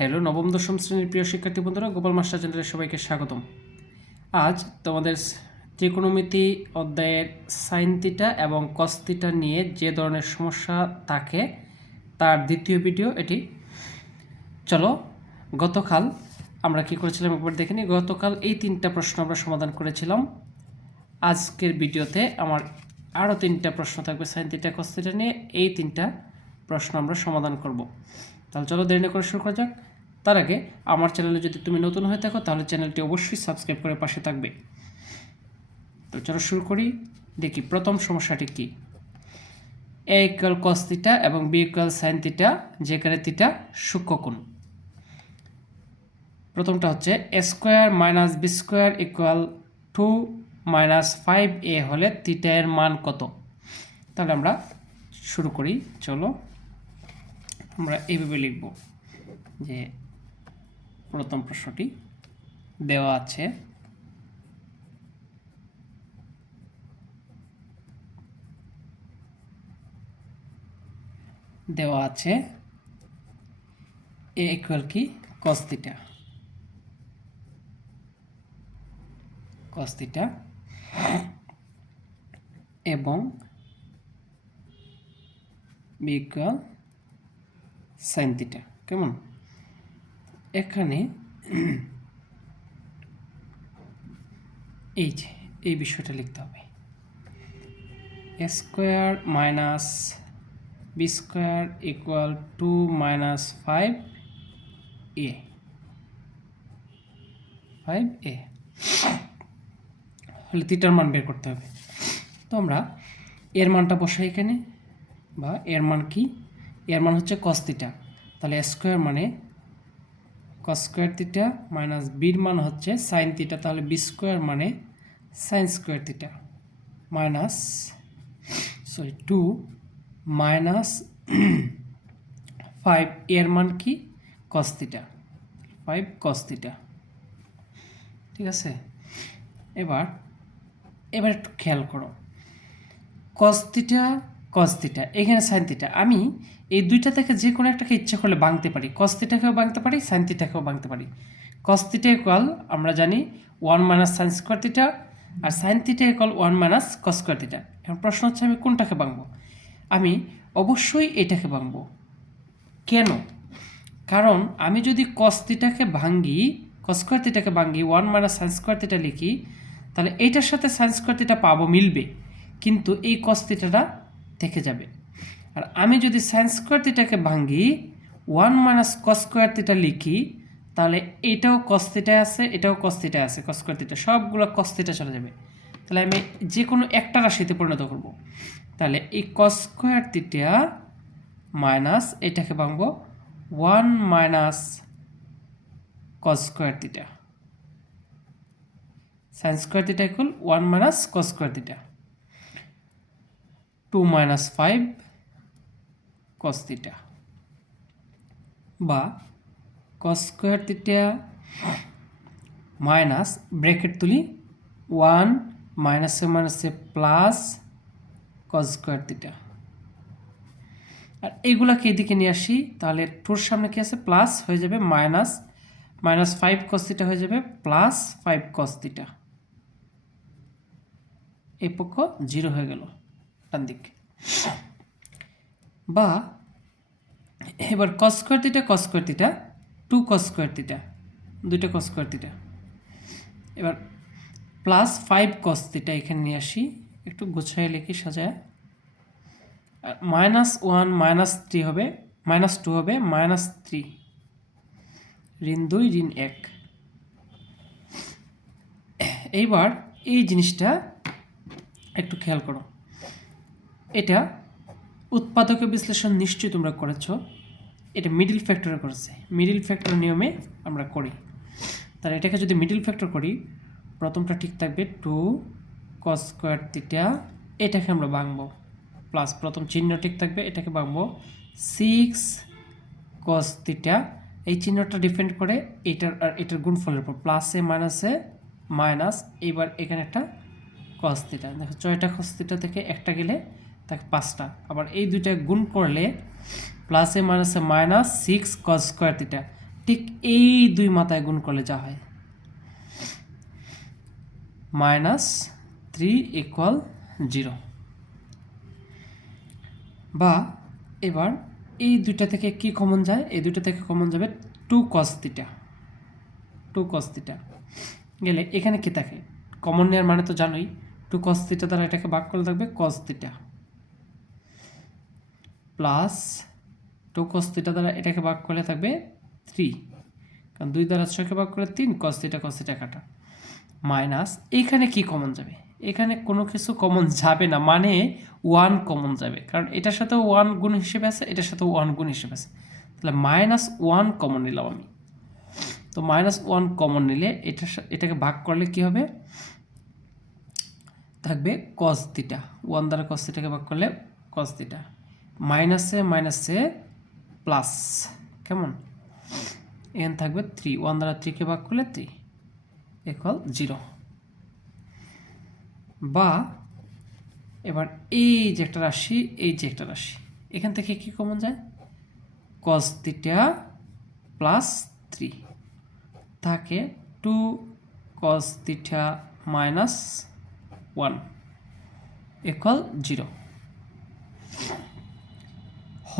Hello, নবম, দশম শ্রেণির প্রিয় শিক্ষার্থী বন্ধুরা, গোপাল মাস্টার চ্যানেলে সবাইকে স্বাগতম। আজ তোমাদের ত্রিকোণমিতি অধ্যায়ের সাইন থিটা এবং কস্তিটা নিয়ে যে ধরনের সমস্যা থাকে, তার দ্বিতীয় ভিডিও এটি। চলো, গতকাল আমরা কি করেছিলাম একবার দেখে নিই। গতকাল এই তিনটা প্রশ্ন আমরা সমাধান করেছিলাম। আজকের ভিডিওতে আমার আরও তিনটা প্রশ্ন থাকবে সাইন থিটা কস্তিটা নিয়ে। এই তিনটা প্রশ্ন আমরা সমাধান করব। তাহলে চলো দেরি করে শুরু করা যাক। তার আগে আমার চ্যানেলে যদি তুমি নতুন হয়ে থাকো, তাহলে চ্যানেলটি অবশ্যই সাবস্ক্রাইব করে পাশে থাকবে। তো চলো শুরু করি। দেখি, প্রথম সমস্যাটি কি? এ ইকুয়াল কস এবং বি ইকুয়াল সাইন থিটা যেখানে থিটা সূক্ষ্মকোণ প্রথমটা হচ্ছে A square minus B square equal to minus five A হলে থিটা এর মান কত? তাহলে আমরা শুরু করি, চলো। আমরা এইভাবে লিখব যে প্রথম প্রশ্নটি দেওয়া আছে। দেওয়া আছে এ ইকুয়াল কি? থিটা cos এবং বি ইকুয়াল সাইন কেমন? এখানে এই যে, এই বিষয়টা লিখতে হবে। Square minus B square equal to minus five A five A হলে থিটার মান বের করতে হবে। তো আমরা এর মানটা বসাই এখানে, বা এর মান কি? এর মান হচ্ছে কস থিটা তাহলে স্কোয়ার মানে কস স্কোয়ার থিটা মাইনাস বির মান হচ্ছে সাইন থিটা তাহলে বি স্কোয়ার মানে sine square theta minus sorry to minus five এর মান কি? Cos theta five cos theta ঠিক আছে? এবার এবার একটু খেয়াল করো। কস থিটা কস থিটা এখানে সাইন থিটা আমি এই দুইটা থেকে যে কোনো একটাকে ইচ্ছা করলে ভাঙতে পারি। কস থিটাকেও ভাঙতে পারি সাইন থিটাকেও ভাঙতে পারি। কস থিটা ইকুয়াল আমরা জানি one minus sine square theta আর sine theta equal one minus cos square theta এখন প্রশ্ন হচ্ছে আমি কোনটাকে ভাঙবো? আমি অবশ্যই এটাকে ভাঙবো। কেন? কারণ আমি যদি কস থিটাকে ভাঙ্গি কস থিটাকে ভাঙ্গি one minus sine square theta লিখি, তাহলে এইটার সাথে সাইন স্কোয়ার থিটা পাবো মিলবে। কিন্তু এই কস থিটাটা থেকে যাবে। আর আমি যদি সাইন স্কোয়ার থিটাকে ভাঙ্গি one minus cos square theta লিখি, তাহলে এটাও কস আছে, এটাও কস আছে কস স্কোয়ার থিটা সবগুলো কস চলে যাবে। তাহলে আমি যে কোনো একটা রাশিতে পরিণত করব। তাহলে এই কস স্কোয়ার থিটা মাইনাস এটাকে ভাঙবো one minus cos square theta sine square theta equal one minus cos square theta two minus five cos theta বা cos square theta minus bracket তুলি ওয়ান মাইনাসে মাইনাসে প্লাস কস স্কোয়ার থিটা আর এইগুলাকে এদিকে নিয়ে আসি, তাহলে টুর সামনে কি আছে? প্লাস হয়ে যাবে মাইনাস মাইনাস ফাইভ কস্তিটা হয়ে যাবে প্লাস ফাইভ কস্তিটা এই পক্ষ জিরো হয়ে গেল ডান দিক বা এবার cos square theta cos square theta two cos square theta দুইটা কস স্কোয়ার থিটা এবার প্লাস ফাইভ কস থিটা এখানে নিয়ে আসি, একটু গুছাই লিখি, সাজায়। মাইনাস ওয়ান মাইনাস থ্রি হবে মাইনাস টু হবে মাইনাস থ্রি ঋণ দুই, ঋণ এক। এইবার এই জিনিসটা একটু খেয়াল করো। এটা উৎপাদকের বিশ্লেষণ নিশ্চয়ই তোমরা করেছ। এটা মিডিল ফ্যাক্টরে করেছে। মিডিল ফ্যাক্টর নিয়মে আমরা করি। তাহলে এটাকে যদি মিডিল ফ্যাক্টর করি, প্রথমটা ঠিক থাকবে টু কস স্কোয়ার থিটা এটাকে আমরা ভাঙবো। প্লাস প্রথম চিহ্ন ঠিক থাকবে, এটাকে ভাঙবো সিক্স কস থিটা এই চিহ্নটা ডিপেন্ড করে এটার আর এটার গুণফলের উপর প্লাসে মাইনাসে মাইনাস এবার এখানে একটা কস থিটা দেখো ছয়টা কস থিটা থেকে একটা গেলে তাকে পাঁচটা। আবার এই দুইটা গুণ করলে প্লাসে মাইনাসে minus six cos square theta ঠিক এই দুই মাথায় গুণ করলে যা হয়। মাইনাস থ্রি ইকুয়াল জিরো বা এবার এই দুইটা থেকে কি কমন যায়? এই দুইটা থেকে কমন যাবে two cos theta two cos theta গেলে এখানে কি থাকে? কমন নেওয়ার মানে তো জানোই। টু কস থিটা দ্বারা এটাকে ভাগ করে থাকবে cos theta two cos theta দ্বারা এটাকে ভাগ করলে থাকবে থ্রি কারণ দুই দ্বারা ছয়কে ভাগ করলে তিন কস থিটা কস থিটা কাটা। মাইনাস এইখানে কি কমন যাবে? এখানে কোনো কিছু কমন যাবে না মানে ওয়ান কমন যাবে। কারণ এটার সাথে ওয়ান গুণ হিসেবে আছে, এটার সাথে ওয়ান গুণ হিসেবে আছে। তাহলে মাইনাস ওয়ান কমন নিলাম আমি। তো মাইনাস ওয়ান কমন নিলে এটার সা- এটাকে ভাগ করলে কি হবে? থাকবে কস দিটা ওয়ান দ্বারা কস দিটাকে ভাগ করলে কস থিটা মাইনাসে মাইনাসে প্লাস, কেমন? এন থাকবে থ্রি, ওয়ান দ্বারা থ্রিকে ভাগ করলে থ্রি ইকুয়াল জিরো বা এবার এই যে একটা রাশি, এই যে একটা রাশি, এখান থেকে কি কমন যায়? কস থিটা প্লাস থ্রি থাকে two cos theta minus one equal zero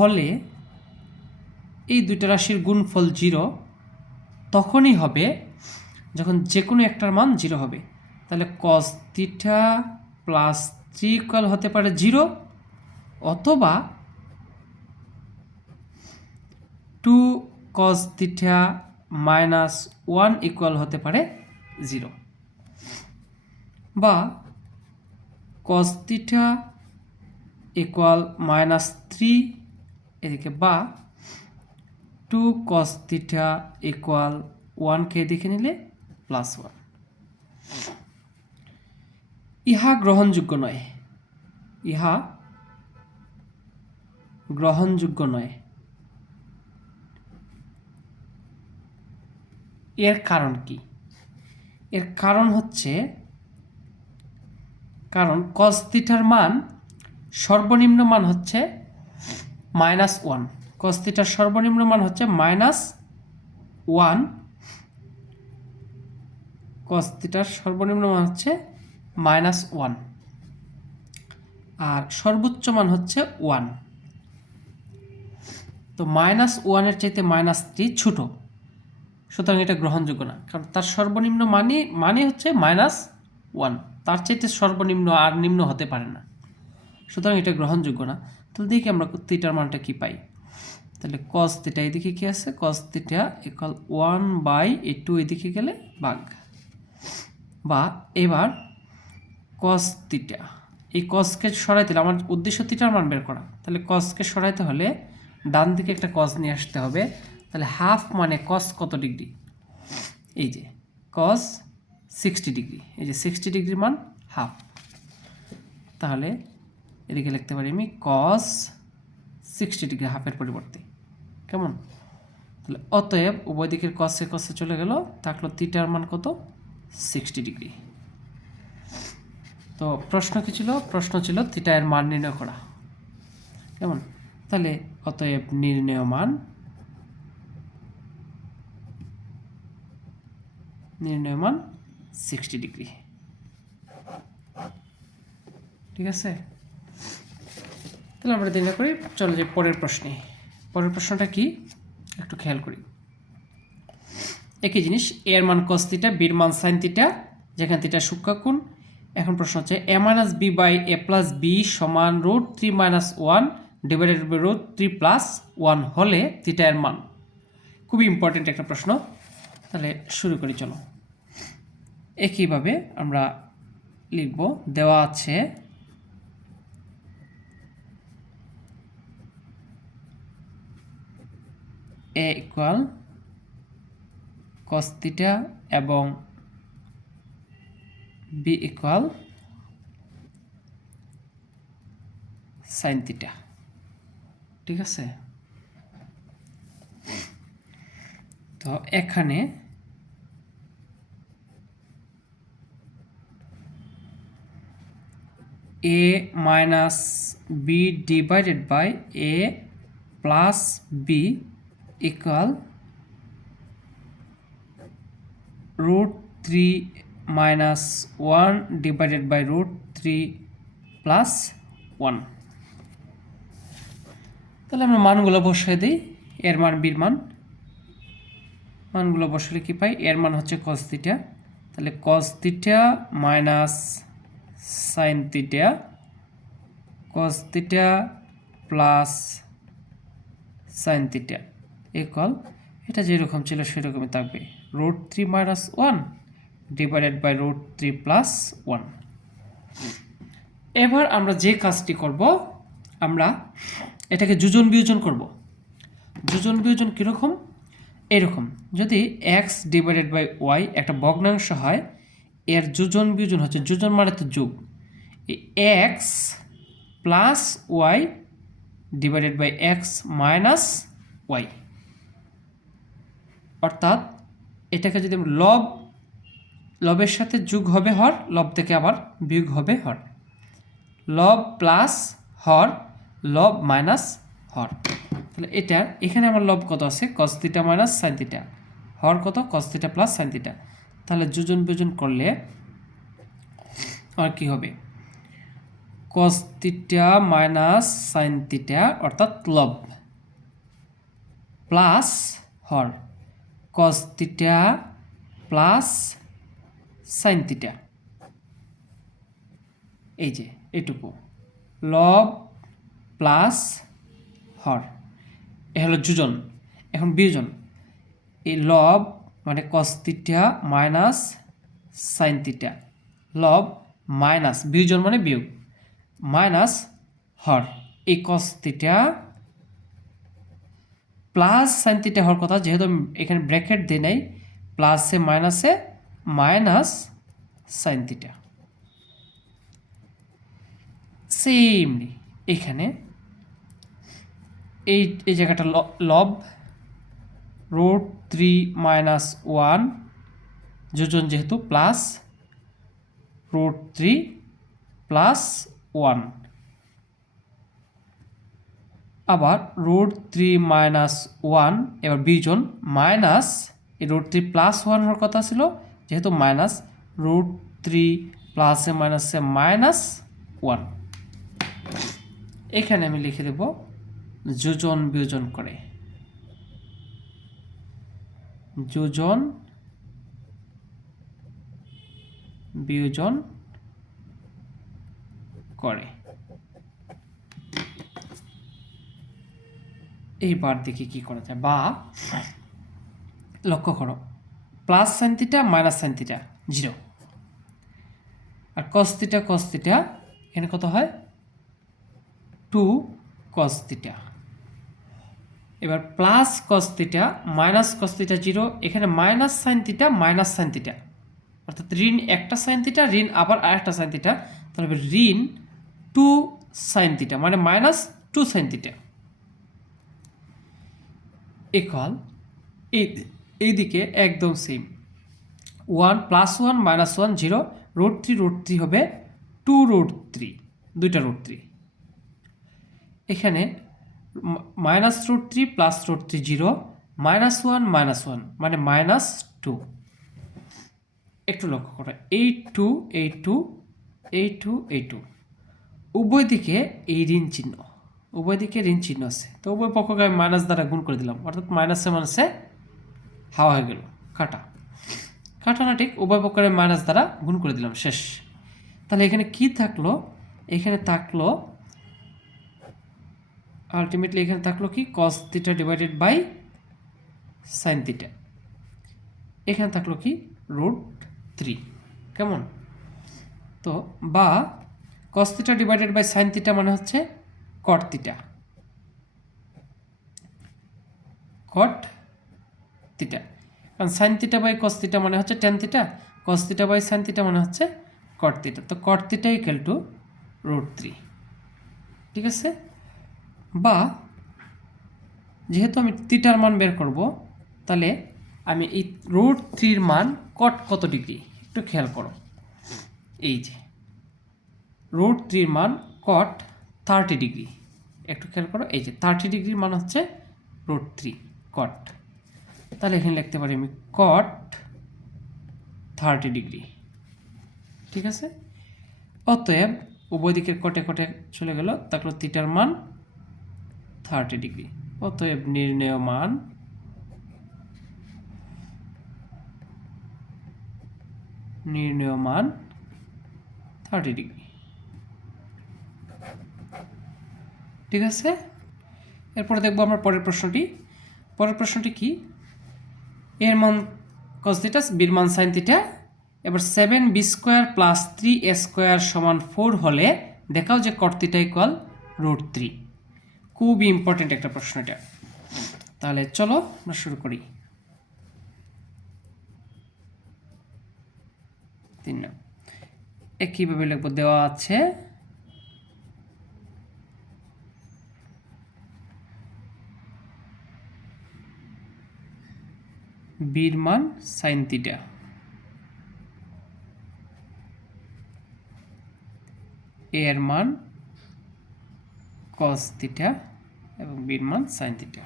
হলে এই দুইটা রাশির গুণফল জিরো, তখনই হবে যখন যে কোনো একটার মান জিরো হবে। তাহলে cos theta plus three equal হতে পারে জিরো অথবা two cos theta minus one equal হতে পারে জিরো। বা cos theta equal minus three এদিকে বা টু কস থিটা ইকুয়াল ওয়ানকে দেখে নিলে প্লাস ওয়ান ইহা গ্রহণযোগ্য নয়। ইহা গ্রহণযোগ্য নয়। এর কারণ কি? এর কারণ হচ্ছে, কারণ কস থিটার মান সর্বনিম্ন মান হচ্ছে মাইনাস ওয়ান। কস থিটার সর্বনিম্ন মান হচ্ছে মাইনাস ওয়ান। কস থিটার সর্বনিম্ন মান হচ্ছে মাইনাস ওয়ান। আর সর্বোচ্চ মান হচ্ছে ওয়ান। তো মাইনাস ওয়ানের চাইতে মাইনাস থ্রি ছোটো। সুতরাং এটা গ্রহণযোগ্য না, কারণ তার সর্বনিম্ন মানে মানে হচ্ছে মাইনাস ওয়ান। তার চাইতে সর্বনিম্ন আর নিম্ন হতে পারে না। সুতরাং এটা গ্রহণযোগ্য না। তাহলে দেখি আমরা থিটার মানটা কি পাই। তাহলে কস থিটা এদিকে কি আছে? Cos theta equal one by a two এদিকে গেলে ভাগ। বা এবার কস থিটা এই কসকে সরাইতে হলে আমার উদ্দেশ্য থিটার মান বের করা। তাহলে কসকে সরাইতে হলে ডান দিকে একটা কস নিয়ে আসতে হবে। তাহলে হাফ মানে কস কত ডিগ্রি? এই যে কস সিক্সটি ডিগ্রি, এই যে সিক্সটি ডিগ্রি মান হাফ তাহলে এদিকে লিখতে পারি আমি কস সিক্সটি ডিগ্রি হাফের পরিবর্তে। কেমন? তাহলে অতএব উভয় দিকের কসে কসে চলে গেল, থাকল তিটার মান কত? সিক্সটি ডিগ্রি তো প্রশ্ন কি ছিল? প্রশ্ন ছিল থিটা এর মান নির্ণয় করা। কেমন? তাহলে অতএব নির্ণয় মান নির্ণয় মান সিক্সটি ডিগ্রি ঠিক আছে? তাহলে আমরা দিনটা করি চলো যে পরের প্রশ্নে। পরের প্রশ্নটা কি? একটু খেয়াল করি। একই জিনিস এর মান কস থিটা বির মান সাইন থিটা যেখানে থিটা সূক্ষ্মকোণ। এখন প্রশ্ন হচ্ছে a minus b by a plus b সমান root three minus one divided by root three plus one হলে থিটা এর মান। খুবই ইম্পর্টেন্ট একটা প্রশ্ন। তাহলে শুরু করি, চলো। একইভাবে আমরা লিখব, দেওয়া আছে এ ইকুয়াল থিটা এবং বি ইকুয়াল সাইন ঠিক আছে? তো এখানে a minus b divided by a plus b equal root three minus one divided by root three plus one তাহলে আমরা মানগুলো বসিয়ে দিই। এর মান বির মান। মানগুলো বসালে কি পাই? এর মান হচ্ছে কস তাহলে cos minus sine theta cos plus sine theta equal এটা যেরকম ছিল সেরকমই থাকবে। Root three minus one divided by root three plus one এবার আমরা যে কাজটি করব, আমরা এটাকে যোজন বিয়োজন করব। যোজন বিয়োজন কীরকম? এরকম। যদি এক্স ডিভাইডেড বাই ওয়াই একটা ভগ্নাংশ হয়, এর যোজন বিয়োজন হচ্ছে, যোজন মানে তো যোগ। X plus y divided by x minus y অর্থাৎ এটাকে যদি আমরা লব, লবের সাথে যুগ হবে হর, লব থেকে আবার বিয়োগ হবে হর। লব প্লাস হর, লব মাইনাস হর। তাহলে এটা, এখানে আমার লব কত আছে? কস মাইনাস সাইন হর কত? কস প্লাস সাইন তাহলে যোজন বিয়োজন করলে আর কি হবে? কস মাইনাস সাইন অর্থাৎ লব প্লাস হর। Cos theta plus sine theta এই যে, এটুকু। লব প্লাস হর। এ হলো যোজন, এখন বিয়োজন। এই লব মানে cos theta minus sine theta লব মাইনাস বিয়োজন মানে বিয়োগ। মাইনাস হর। এই cos theta plus sine theta হওয়ার কথা, যেহেতু এখানে ব্র্যাকেট দিই নাই, প্লাসে মাইনাসে মাইনাস সাইন থিটা সেমলি এখানে এই এই জায়গাটা লব রোড থ্রি মাইনাস ওয়ান যোজন যেহেতু, plus root three plus one. আবার রুট থ্রি মাইনাস ওয়ান এবার বিজন মাইনাস এই রুট থ্রি প্লাস ওয়ান হওয়ার কথা ছিল, যেহেতু মাইনাস রুট থ্রি প্লাসে মাইনাসে মাইনাস ওয়ান এখানে আমি লিখে দেব যোজন বিয়োজন করে। যোজন বিয়োজন করে। এইবার দেখি কি করা যায়। বা, লক্ষ্য করো plus sine theta minus sine theta zero আর কস থিটা কস থিটা এখানে কত হয়? টু কস থিটা এবার plus cos theta minus cos theta zero এখানে minus sine theta minus sine theta অর্থাৎ ঋণ একটা সাইন থিটা ঋণ আবার আরেকটা সাইন থিটা তাহলে ঋণ টু সাইন থিটা মানে minus two sine theta equal এই, এইদিকে একদম same one plus one minus one zero root three root three হবে টু রুট থ্রি দুইটা রুট থ্রি এখানে minus root three plus root three zero minus one minus one মানে minus two একটু লক্ষ্য করো এই টু এই টু এই টু এই টু উভয় দিকে এই ঋণ চিহ্ন। উভয় দিকে ঋণ চিহ্ন আছে। তো উভয় পক্ষকে আমি মাইনাস দ্বারা গুণ করে দিলাম। অর্থাৎ মাইনাসে মাইনাসে হাওয়া হয়ে গেল, কাটা। কাটা না ঠিক উভয় পক্ষের মাইনাস দ্বারা গুণ করে দিলাম, শেষ। তাহলে এখানে কি থাকল? এখানে থাকল আলটিমেটলি এখানে থাকল কি? Cos theta divided by sine theta এখানে থাকল কি? রুট থ্রি কেমন? তো বা cos theta divided by sine theta মানে হচ্ছে কট থিটা কট থিটা কারণ সাইন বাই কস থিটা মানে হচ্ছে tan theta cos theta by sine theta মানে হচ্ছে কট থিটা তো cot theta equal to root three ঠিক আছে? বা যেহেতু আমি থিটার মান বের করব, তাহলে আমি এই রুট থ্রির মান কট কত ডিগ্রি একটু খেয়াল করো। এই যে রুট থ্রির মান কট থার্টি ডিগ্রি একটু খেয়াল করো, এই যে থার্টি ডিগ্রির মান হচ্ছে রুট থ্রি কট তাহলে এখানে লিখতে পারি আমি কট থার্টি ডিগ্রি ঠিক আছে? অতএব উভয় দিকের কটে কটে চলে গেল তারপর থিটার মান থার্টি ডিগ্রি অতএব নির্ণেয় মান নির্ণেয় মান থার্টি ডিগ্রি ঠিক আছে? এরপরে দেখব আমরা পরের প্রশ্নটি। পরের প্রশ্নটি কি? এর মান কস থিটা বির মান সাইন থিটা এবার seven b square plus three a square সমান ফোর হলে দেখাও যে cot theta equal root three খুবই ইম্পর্টেন্ট একটা প্রশ্ন এটা। তাহলে চলো আমরা শুরু করি। তিন নাম এ কীভাবে লিখব দেওয়া আছে বির মান সাইন থিটা। এর মান কস থিটা এবং বির মান সাইন থিটা।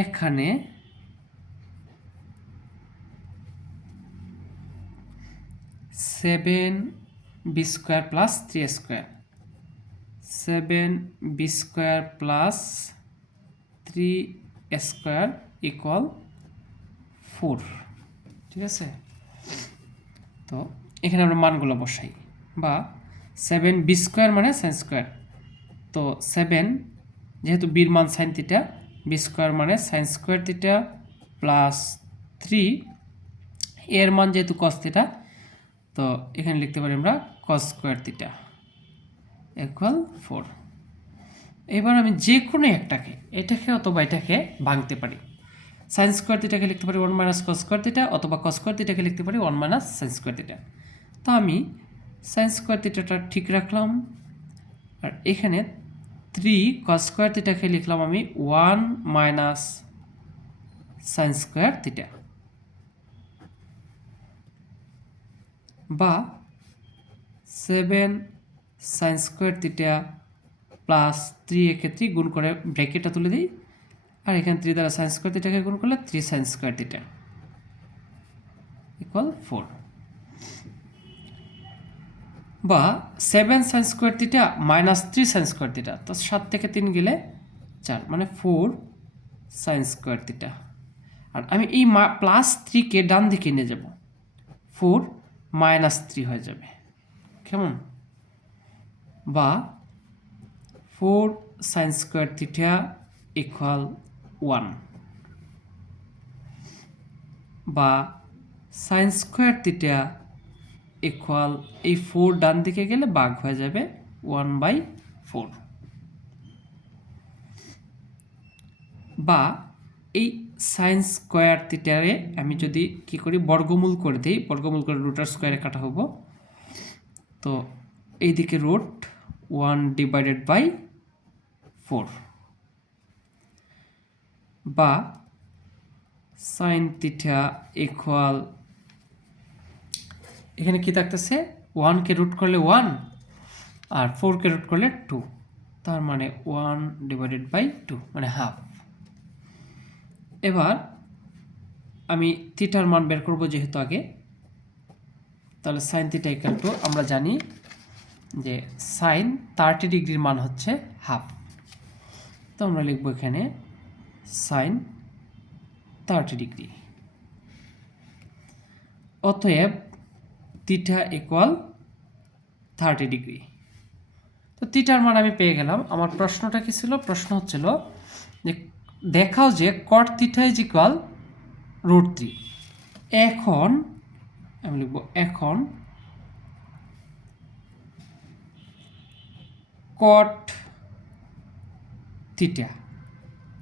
এখানে seven b square plus three square. Seven b square plus three square equal four ঠিক আছে? তো এখানে আমরা মানগুলো বসাই। বা সেভেন বি স্কোয়ার মানে সাইন স্কোয়ার তো সেভেন যেহেতু বির মান সাইন থিটা বি স্কোয়ার মানে sine square theta plus three এর মান যেহেতু কস থিটা তো এখানে লিখতে পারি আমরা cos square theta equal four এবার আমি যে কোনো একটাকে, এটাকে অথবা এটাকে ভাঙতে পারি। সাইন স্কোয়ার থিটাকে লিখতে পারি one minus cos square theta অথবা কস স্কোয়ার থিটাকে লিখতে পারি one minus sine square theta তো আমি সাইন স্কোয়ার থিটাটা ঠিক রাখলাম। আর এখানে থ্রি কস স্কোয়ার থিটাকে লিখলাম আমি one minus sine square theta বা seven sine square theta plus three এক্ষেত্রে গুণ করে ব্র্যাকেটটা তুলে দিই। আর এখানে থ্রি দ্বারা সাইন স্কোয়ার থিটাকে গুণ করলে three sine square theta equal four বা seven sine square theta minus three sine square theta তো সাত থেকে তিন গেলে চার মানে ফোর সাইন স্কোয়ার থিটা আর আমি এই প্লাস থ্রিকে ডান দিকে নিয়ে যাব ফোর মাইনাস থ্রি হয়ে যাবে। কেমন? বা four sine square theta equal one বা সাইন স্কোয়ার থিটা ইকুয়াল এই ফোর ডান দিকে গেলে বাঘ হয়ে যাবে ওয়ান বাই ফোর বা এই সাইন স্কোয়ার থিটারে আমি যদি কি করি, বর্গমূল করে দিই, বর্গমূল করে রুটার স্কোয়ারে কাটা হব। তো এইদিকে root one divided by four বা সাইন থিটা ইকুয়াল এখানে কি থাকতেছে? ওয়ানকে রুট করলে ওয়ান আর ফোরকে রুট করলে টু তার মানে ওয়ান ডিভাইডেড বাই টু মানে হাফ এবার আমি থিটার মান বের করব যেহেতু আগে, তাহলে সাইন থিটা ইকাল টু আমরা জানি যে সাইন থার্টি ডিগ্রির মান হচ্ছে হাফ তো আমরা লিখব এখানে সাইন থার্টি ডিগ্রি। অতএব থিটা ইকুয়াল থার্টি ডিগ্রি। তো থিটার মান আমি পেয়ে গেলাম। আমার প্রশ্নটা কি ছিল? প্রশ্ন হচ্ছিল যে দেখাও যে cot theta is equal root three এখন আমি লিখব এখন কট থিটা।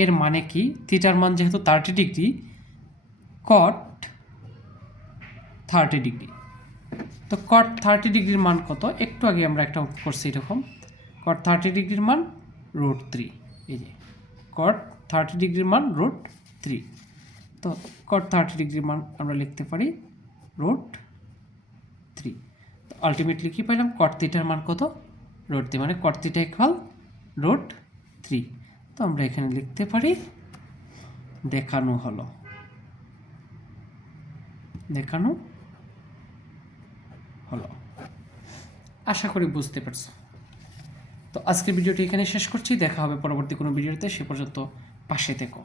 এর মানে কি? থিটার মান যেহেতু thirty degree cot thirty degree. তো কট থার্টি ডিগ্রির মান কত? একটু আগে আমরা একটা করছি এরকম। কট থার্টি ডিগ্রির মান রুট থ্রি এই যে কট থার্টি ডিগ্রির মান রুট থ্রি তো কট থার্টি ডিগ্রির মান আমরা লিখতে পারি রুট থ্রি তো আলটিমেটলি কী পাইলাম? কট থিটার মান কত? রুট থ্রি মানে cot theta equal root three তো আমরা এখানে লিখতে পারি, দেখানো হলো। দেখানো হলো। আশা করি বুঝতে পারছ। তো আজকের ভিডিওটি এখানে শেষ করছি। দেখা হবে পরবর্তী কোনো ভিডিওতে। সে পর্যন্ত পাশে থেকো।